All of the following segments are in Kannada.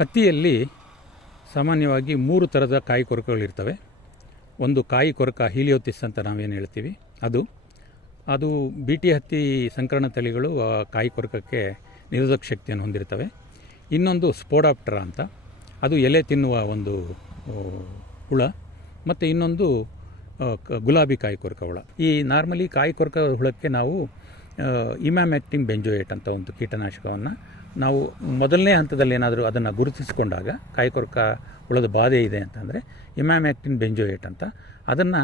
ಹತ್ತಿಯಲ್ಲಿ ಸಾಮಾನ್ಯವಾಗಿ ಮೂರು ಥರದ ಕಾಯಿ ಕೊರಕಗಳಿರ್ತವೆ. ಒಂದು ಕಾಯಿ ಕೊರಕ ಹೀಲಿಯೋತಿಸ್ ಅಂತ ನಾವೇನು ಹೇಳ್ತೀವಿ. ಅದು ಅದು ಬಿ ಟಿ ಹತ್ತಿ ಸಂಕರಣ ತಳಿಗಳು ಕಾಯಿ ಕೊರಕಕ್ಕೆ ನಿರೋಧಕ ಶಕ್ತಿಯನ್ನು ಹೊಂದಿರ್ತವೆ. ಇನ್ನೊಂದು ಸ್ಪೋಡಾಪ್ಟರ ಅಂತ. ಅದು ಎಲೆ ತಿನ್ನುವ ಒಂದು ಹುಳ. ಮತ್ತು ಇನ್ನೊಂದು ಗುಲಾಬಿ ಕಾಯಿ ಕೊರಕ ಹುಳ. ಈ ನಾರ್ಮಲಿ ಕಾಯಿ ಕೊರಕ ಹುಳಕ್ಕೆ ನಾವು ಇಮ್ಯಾಮ್ಯಾಕ್ಟಿಂಗ್ ಬೆಂಜೋಯೇಟ್ ಅಂತ ಒಂದು ಕೀಟನಾಶಕವನ್ನು ನಾವು ಮೊದಲನೇ ಹಂತದಲ್ಲಿ ಏನಾದರೂ ಅದನ್ನು ಗುರುತಿಸಿಕೊಂಡಾಗ ಕಾಯಿಕೊರಕ ಉಳದ ಬಾಧೆ ಇದೆ ಅಂತಂದರೆ ಇಮ್ಯಾಮ್ಯಾಕ್ಟಿನ್ ಬೆಂಜೋಯೇಟ್ ಅಂತ. ಅದನ್ನು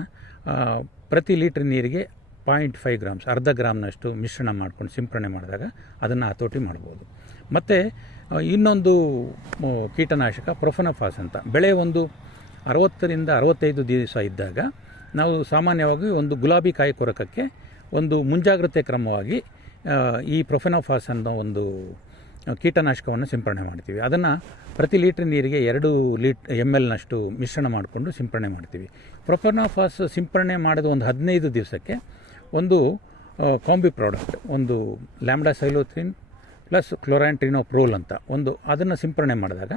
ಪ್ರತಿ ಲೀಟ್ರ್ ನೀರಿಗೆ ಪಾಯಿಂಟ್ ಫೈವ್ ಗ್ರಾಮ್ಸ್, ಅರ್ಧ ಗ್ರಾಮ್ನಷ್ಟು ಮಿಶ್ರಣ ಮಾಡ್ಕೊಂಡು ಸಿಂಪರಣೆ ಮಾಡಿದಾಗ ಅದನ್ನು ಹತೋಟಿ ಮಾಡ್ಬೋದು. ಮತ್ತು ಇನ್ನೊಂದು ಕೀಟನಾಶಕ ಪ್ರೊಫನಫಾಸ್ ಅಂತ. ಬೆಳೆ ಒಂದು ಅರವತ್ತರಿಂದ ಅರವತ್ತೈದು ದಿವಸ ಇದ್ದಾಗ ನಾವು ಸಾಮಾನ್ಯವಾಗಿ ಒಂದು ಗುಲಾಬಿ ಕಾಯಿ ಕೊರಕಕ್ಕೆ ಒಂದು ಮುಂಜಾಗ್ರತೆ ಕ್ರಮವಾಗಿ ಈ ಪ್ರೊಫೆನೋಫಾಸ್ ಅನ್ನೋ ಒಂದು ಕೀಟನಾಶಕವನ್ನು ಸಿಂಪರಣೆ ಮಾಡ್ತೀವಿ. ಅದನ್ನು ಪ್ರತಿ ಲೀಟ್ರ್ ನೀರಿಗೆ ಎರಡು ಲೀಟ್ ಎಂ ಎಲ್ನಷ್ಟು ಮಿಶ್ರಣ ಮಾಡಿಕೊಂಡು ಸಿಂಪರಣೆ ಮಾಡ್ತೀವಿ. ಪ್ರೊಪರ್ನಾಫಾಸ್ ಸಿಂಪರಣೆ ಮಾಡಿದ ಒಂದು ಹದಿನೈದು ದಿವಸಕ್ಕೆ ಒಂದು ಕಾಂಬಿ ಪ್ರಾಡಕ್ಟ್, ಒಂದು ಲ್ಯಾಂಬ್ಡಾ ಸೈಲೋಥ್ರಿನ್ ಪ್ಲಸ್ ಕ್ಲೋರಾಂಟ್ರಿನೋಪ್ರೋಲ್ ಅಂತ ಒಂದು ಅದನ್ನು ಸಿಂಪರಣೆ ಮಾಡಿದಾಗ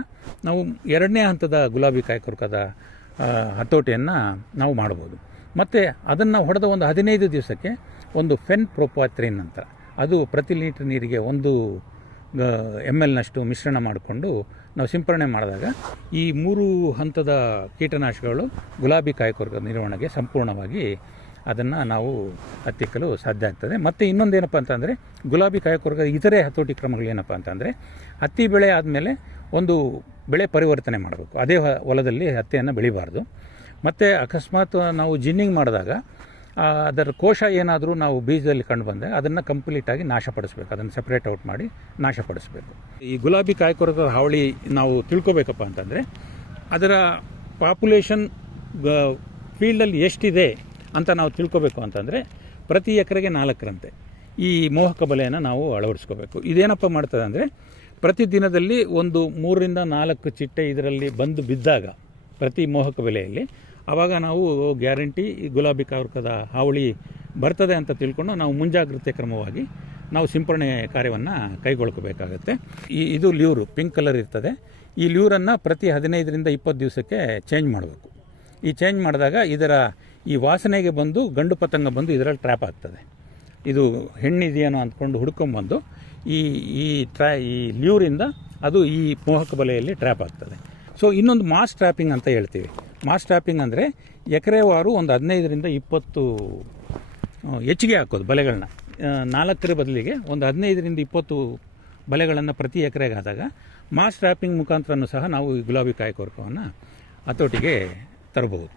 ನಾವು ಎರಡನೇ ಹಂತದ ಗುಲಾಬಿ ಕಾಯಿ ಕೊರಕದ ಹತೋಟಿಯನ್ನು ನಾವು ಮಾಡ್ಬೋದು. ಮತ್ತು ಅದನ್ನು ಹೊಡೆದ ಒಂದು ಹದಿನೈದು ದಿವಸಕ್ಕೆ ಒಂದು ಫೆನ್ ಪ್ರೊಪಾತ್ರಿನ್ ಅಂತ. ಅದು ಪ್ರತಿ ಲೀಟ್ರ್ ನೀರಿಗೆ ಒಂದು ಎಂ ಎಲ್ನಷ್ಟು ಮಿಶ್ರಣ ಮಾಡಿಕೊಂಡು ನಾವು ಸಿಂಪರಣೆ ಮಾಡಿದಾಗ ಈ ಮೂರು ಹಂತದ ಕೀಟನಾಶಕಗಳು ಗುಲಾಬಿ ಕಾಯಿ ಕೊರಕ ನಿರ್ವಹಣೆಗೆ ಸಂಪೂರ್ಣವಾಗಿ ಅದನ್ನು ನಾವು ಹತ್ತಿಕ್ಕಲು ಸಾಧ್ಯ ಆಗ್ತದೆ. ಮತ್ತು ಇನ್ನೊಂದೇನಪ್ಪ ಅಂತಂದರೆ ಗುಲಾಬಿ ಕಾಯಿ ಕೊರಕ ಇತರೆ ಹತೋಟಿ ಕ್ರಮಗಳೇನಪ್ಪ ಅಂತಂದರೆ ಹತ್ತಿ ಬೆಳೆ ಆದಮೇಲೆ ಒಂದು ಬೆಳೆ ಪರಿವರ್ತನೆ ಮಾಡಬೇಕು. ಅದೇ ಹೊಲದಲ್ಲಿ ಹತ್ತಿಯನ್ನು ಬೆಳಿಬಾರ್ದು. ಮತ್ತು ಅಕಸ್ಮಾತ್ ನಾವು ಜಿನ್ನಿಂಗ್ ಮಾಡಿದಾಗ ಅದರ ಕೋಶ ಏನಾದರೂ ನಾವು ಬೀಜದಲ್ಲಿ ಕಂಡು ಬಂದರೆ ಅದನ್ನು ಕಂಪ್ಲೀಟಾಗಿ ನಾಶಪಡಿಸ್ಬೇಕು. ಅದನ್ನು ಸಪ್ರೇಟ್ ಔಟ್ ಮಾಡಿ ನಾಶಪಡಿಸಬೇಕು. ಈ ಗುಲಾಬಿ ಕಾಯಿ ಕೊರಕ ಹಾವಳಿ ನಾವು ತಿಳ್ಕೊಬೇಕಪ್ಪ ಅಂತಂದರೆ, ಅದರ ಪಾಪ್ಯುಲೇಷನ್ ಫೀಲ್ಡಲ್ಲಿ ಎಷ್ಟಿದೆ ಅಂತ ನಾವು ತಿಳ್ಕೊಬೇಕು ಅಂತಂದರೆ, ಪ್ರತಿ ಎಕರೆಗೆ ನಾಲ್ಕರಂತೆ. ಈ ಮೋಹಕ ಬಲೆಯನ್ನು ನಾವು ಅಳವಡಿಸ್ಕೋಬೇಕು. ಇದೇನಪ್ಪ ಮಾಡ್ತದೆ ಅಂದರೆ ಪ್ರತಿ ದಿನದಲ್ಲಿ ಒಂದು ಮೂರರಿಂದ ನಾಲ್ಕು ಚಿಟ್ಟೆ ಇದರಲ್ಲಿ ಬಂದು ಬಿದ್ದಾಗ ಪ್ರತಿ ಮೋಹಕ ಬೆಲೆಯಲ್ಲಿ. ಆವಾಗ ನಾವು ಗ್ಯಾರಂಟಿ ಗುಲಾಬಿ ಕಾವರ್ಕದ ಹಾವಳಿ ಬರ್ತದೆ ಅಂತ ತಿಳ್ಕೊಂಡು ನಾವು ಮುಂಜಾಗ್ರತೆ ಕ್ರಮವಾಗಿ ನಾವು ಸಿಂಪರಣೆ ಕಾರ್ಯವನ್ನು ಕೈಗೊಳ್ಕೋಬೇಕಾಗತ್ತೆ. ಈ ಇದು ಲ್ಯೂರು, ಪಿಂಕ್ ಕಲರ್ ಇರ್ತದೆ. ಈ ಲ್ಯೂರನ್ನು ಪ್ರತಿ ಹದಿನೈದರಿಂದ ಇಪ್ಪತ್ತು ದಿವಸಕ್ಕೆ ಚೇಂಜ್ ಮಾಡಬೇಕು. ಈ ಚೇಂಜ್ ಮಾಡಿದಾಗ ಇದರ ಈ ವಾಸನೆಗೆ ಬಂದು, ಗಂಡು ಪತಂಗ ಬಂದು ಇದರಲ್ಲಿ ಟ್ರ್ಯಾಪ್ ಆಗ್ತದೆ. ಇದು ಹೆಣ್ಣಿದೆಯೇನೋ ಅಂದ್ಕೊಂಡು ಹುಡ್ಕೊಂಬಂದು ಈ ಈ ಟ್ರ್ಯಾ ಈ ಲ್ಯೂರಿಂದ ಅದು ಈ ಮೋಹಕ ಬಲೆಯಲ್ಲಿ ಟ್ರ್ಯಾಪ್ ಆಗ್ತದೆ. ಸೊ ಇನ್ನೊಂದು ಮಾಸ್ ಟ್ರ್ಯಾಪಿಂಗ್ ಅಂತ ಹೇಳ್ತೀವಿ. ಮಾಸ್ ಟ್ರ್ಯಾಪಿಂಗ್ ಅಂದರೆ ಎಕರೆವಾರು ಒಂದು ಹದಿನೈದರಿಂದ ಇಪ್ಪತ್ತು ಹೆಚ್ಚಿಗೆ ಹಾಕೋದು ಬಲೆಗಳನ್ನ. ನಾಲ್ಕರ ಬದಲಿಗೆ ಒಂದು ಹದಿನೈದರಿಂದ ಇಪ್ಪತ್ತು ಬಲೆಗಳನ್ನು ಪ್ರತಿ ಎಕರೆಗೆ ಆದಾಗ ಮಾಸ್ ಟ್ರ್ಯಾಪಿಂಗ್ ಮುಖಾಂತರನೂ ಸಹ ನಾವು ಈ ಗುಲಾಬಿ ಕಾಯಿ ಹತೋಟಿಗೆ ತರಬಹುದು.